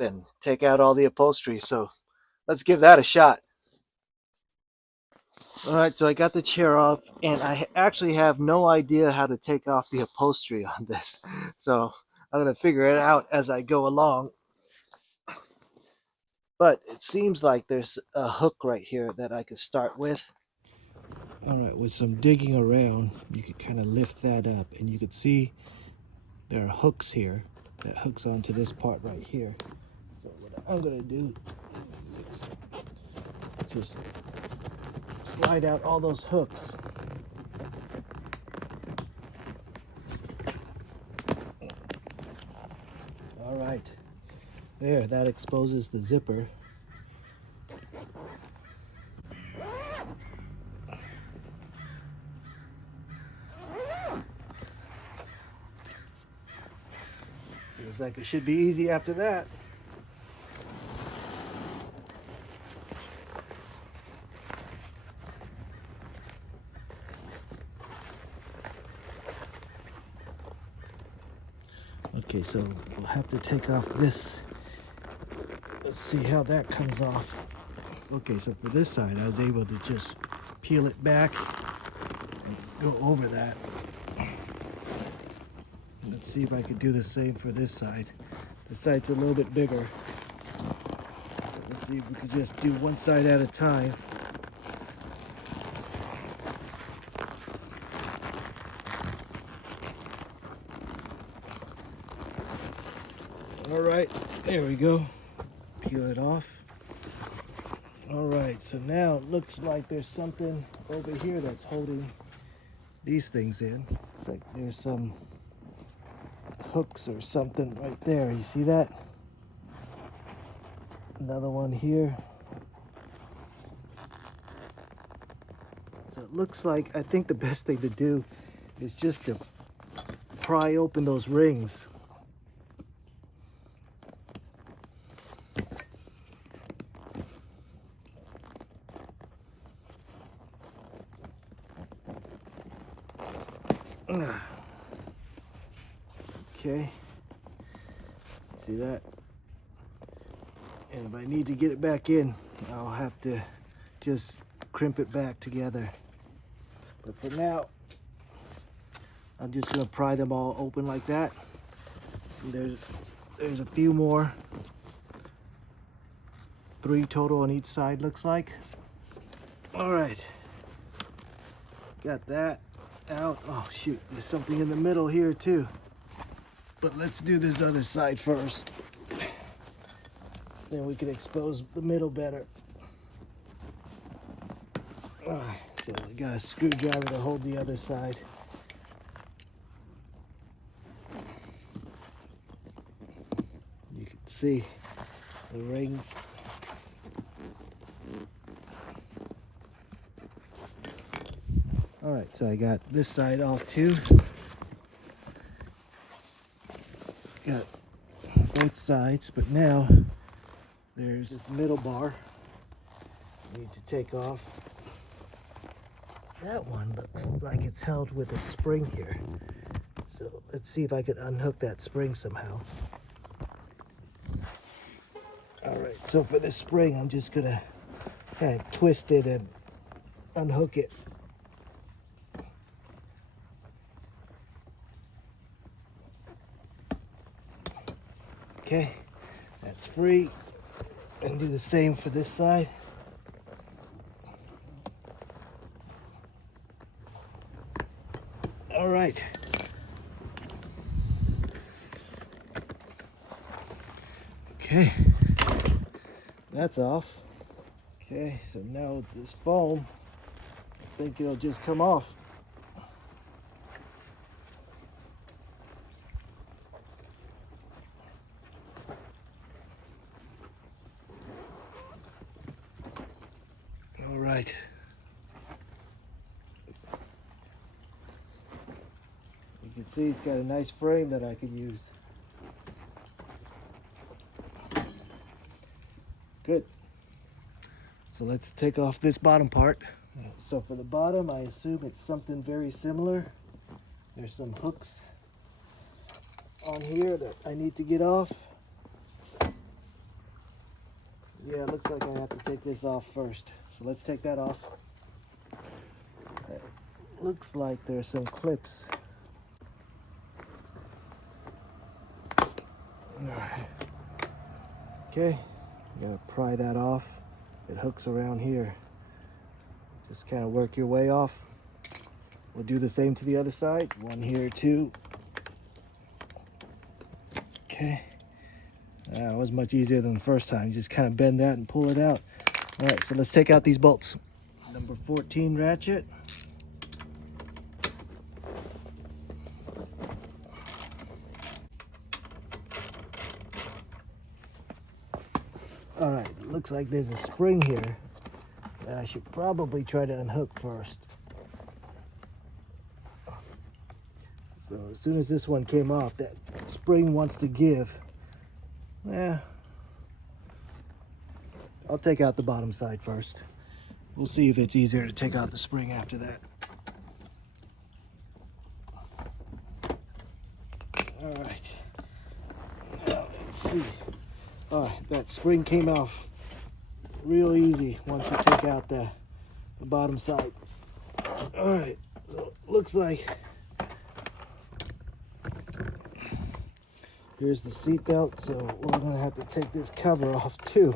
and take out all the upholstery. So let's give that a shot. All right, so I got the chair off, and I actually have no idea how to take off the upholstery on this. So I'm going to figure it out as I go along. But it seems like there's a hook right here that I could start with. All right, with some digging around, you can kind of lift that up, and you can see there are hooks here that hooks onto this part right here. So what I'm going to do is just slide out all those hooks. All right, there, that exposes the zipper. Looks like it should be easy after that. Okay, so we'll have to take off this. Let's see how that comes off. Okay, so for this side, I was able to just peel it back and go over that. Let's see if I can do the same for this side. This side's a little bit bigger. Let's see if we can just do one side at a time. All right, there we go. Peel it off. All right, so now it looks like there's something over here that's holding these things in. It's like there's some hooks or something right there. You see that? Another one here. So it looks like, I think the best thing to do is just to pry open those rings. Okay, see that? And if I need to get it back in, I'll have to just crimp it back together. But for now, I'm just gonna pry them all open like that. And there's a few more. 3 total on each side, looks like. All right, got that out. Oh shoot, there's something in the middle here too. But let's do this other side first. Then we can expose the middle better. All right, so I got a screwdriver to hold the other side. You can see the rings. All right, so I got this side off too. Got both sides, but now there's this middle bar I need to take off. That one looks like it's held with a spring here. So let's see if I can unhook that spring somehow. All right, so for this spring, I'm just gonna kind of twist it and unhook it. Okay, that's free. And do the same for this side. All right. Okay, that's off. Okay, so now with this foam, I think it'll just come off. All right. You can see it's got a nice frame that I can use. Good. So let's take off this bottom part. So for the bottom, I assume it's something very similar. There's some hooks on here that I need to get off. Yeah, it looks like I have to take this off first. So let's take that off. It looks like there's some clips. Alright. Okay, you gotta pry that off. It hooks around here. Just kind of work your way off. We'll do the same to the other side. One here, two. Okay. That was much easier than the first time. You just kind of bend that and pull it out. All right, so let's take out these bolts. Number 14 ratchet. All right, it looks like there's a spring here that I should probably try to unhook first. So as soon as this one came off, that spring wants to give. Yeah, I'll take out the bottom side first. We'll see if it's easier to take out the spring after that. All right, now let's see. All right, that spring came off real easy once you take out the bottom side. All right, so looks like here's the seat belt, so we're gonna have to take this cover off too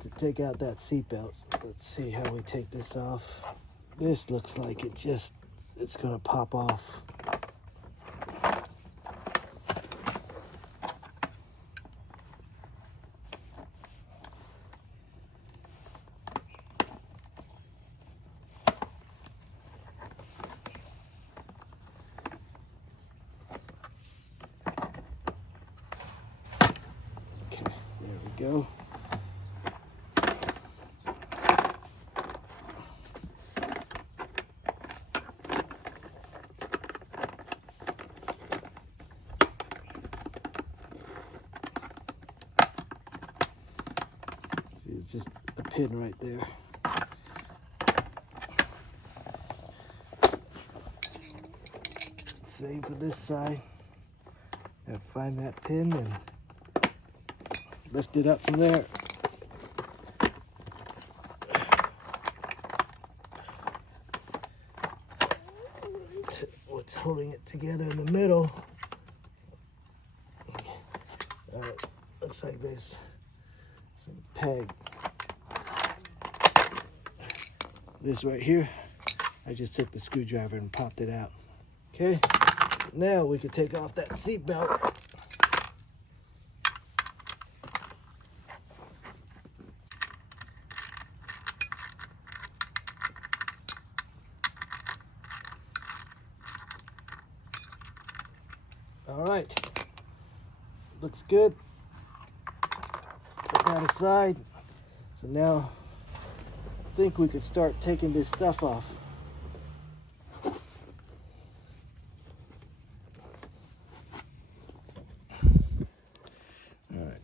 to take out that seat belt. Let's see how we take this off. This looks like it's gonna pop off. Go. See, it's just a pin right there. Same for this side. Gotta find that pin and lift it up from there. What's holding it together in the middle? All right, looks like there's some peg. This right here, I just took the screwdriver and popped it out. Okay, now we can take off that seat belt. All right, looks good. Put that aside. So now I think we could start taking this stuff off. All right,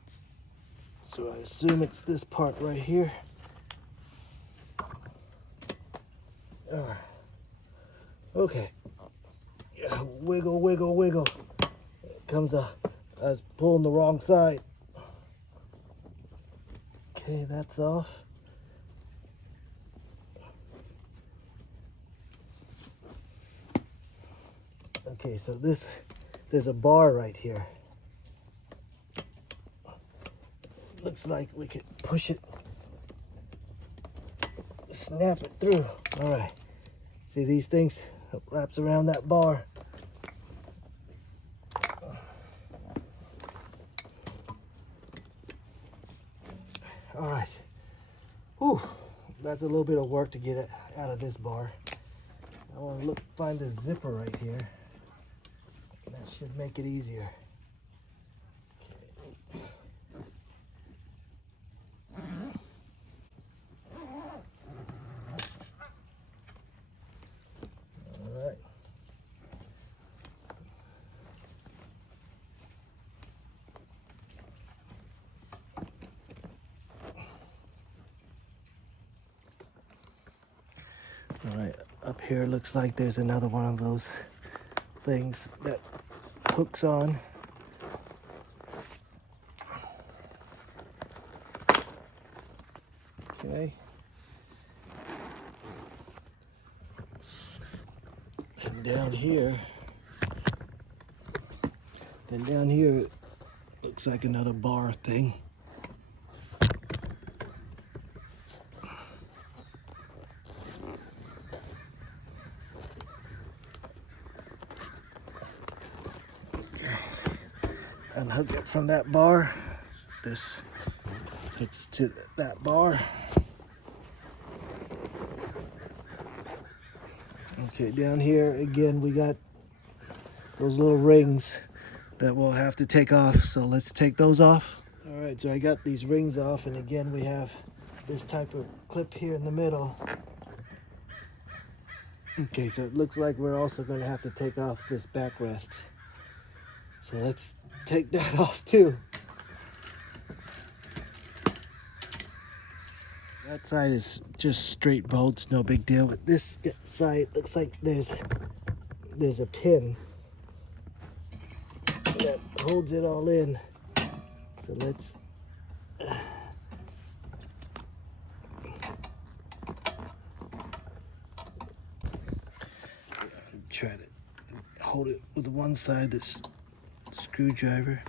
so I assume it's this part right here. All right, okay. Yeah, wiggle, wiggle, wiggle. Comes I was pulling the wrong side. Okay, that's off. Okay, so there's a bar right here. Looks like we could push it, snap it through. All right, see these things? It wraps around that bar. All right. Whew. That's a little bit of work to get it out of this bar. I want to find the zipper right here. That should make it easier. Okay. All right. All right, up here looks like there's another one of those things that hooks on. Okay. And down here, it looks like another bar thing. Unhook it from that bar. This hooks to that bar. Okay, down here again we got those little rings that we'll have to take off, so let's take those off. All right, so I got these rings off, and again we have this type of clip here in the middle. Okay, so it looks like we're also going to have to take off this backrest. So let's take that off too. That side is just straight bolts, no big deal. But this side looks like there's a pin that holds it all in. So let's try to hold it with the one side, this screwdriver.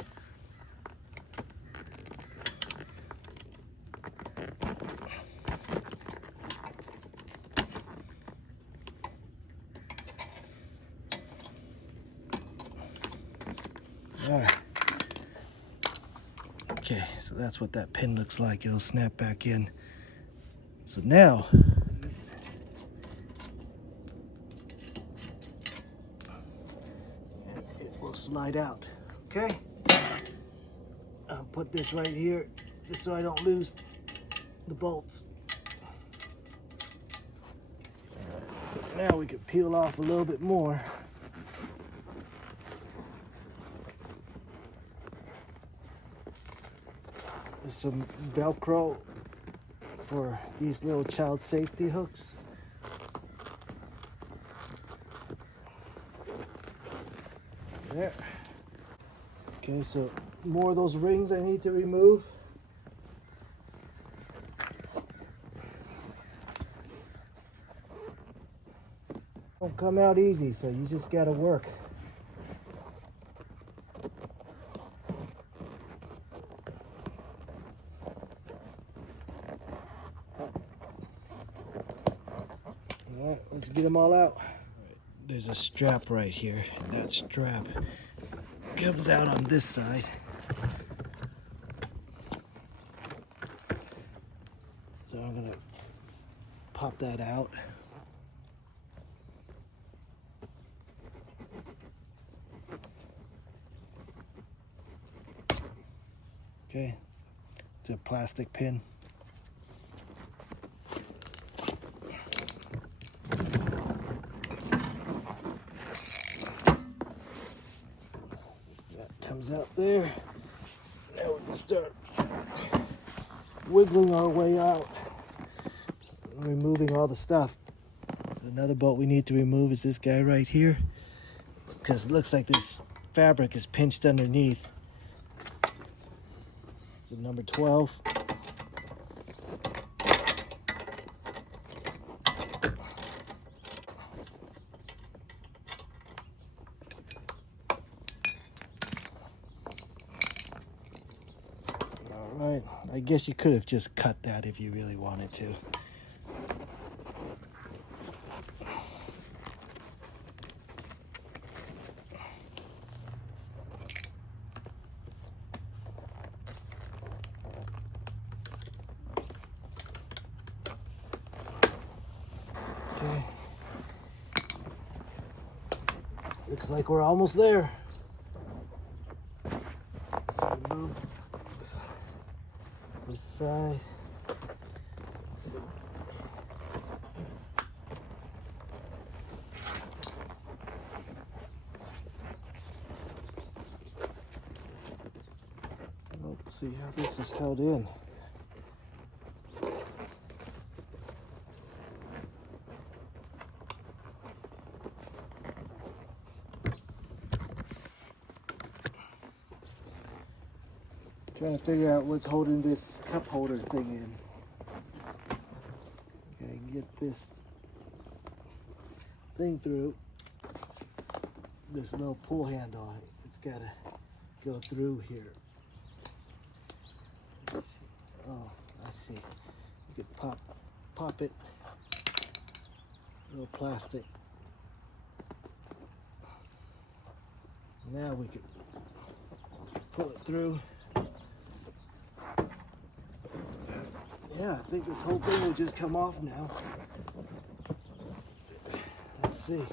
All right. Okay, so that's what that pin looks like. It'll snap back in. So now, it will slide out. Okay? I'll put this right here just so I don't lose the bolts. Now we can peel off a little bit more. There's some Velcro for these little child safety hooks. There. Okay, so more of those rings I need to remove. Don't come out easy, so you just gotta work. All right, let's get them all out. There's a strap right here. That strap comes out on this side. So I'm gonna pop that out. Okay, it's a plastic pin. That comes out there. Now we can start wiggling our way out, removing all the stuff. Another bolt we need to remove is this guy right here, because it looks like this fabric is pinched underneath. So number 12. All right, I guess you could have just cut that if you really wanted to. Okay. Looks like we're almost there. So remove this side. Let's see. Let's see how this is held in. Trying to figure out what's holding this cup holder thing in. get this thing through, this little pull handle, it's got to go through here. Oh, I see. You could pop it, little plastic. Now we could pull it through. Yeah, I think this whole thing will just come off now. Let's see.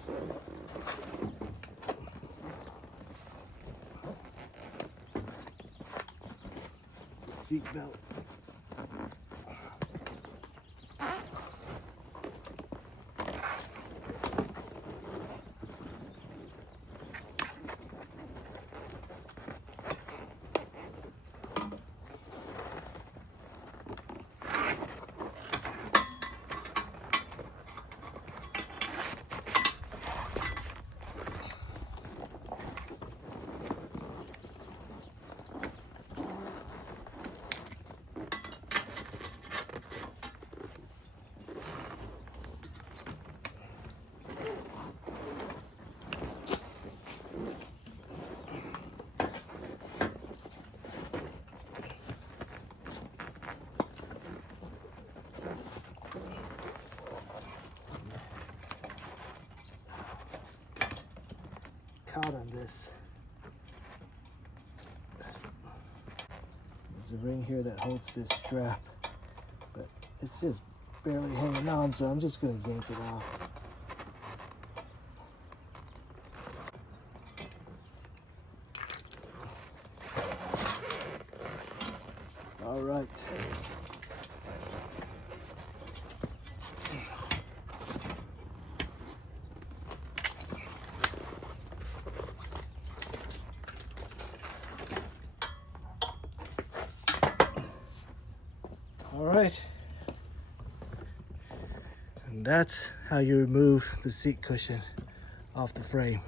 The seat belt. Caught on this. There's a ring here that holds this strap, but it's just barely hanging on, so I'm just going to yank it off. All right. All right, and that's how you remove the seat cushion off the frame.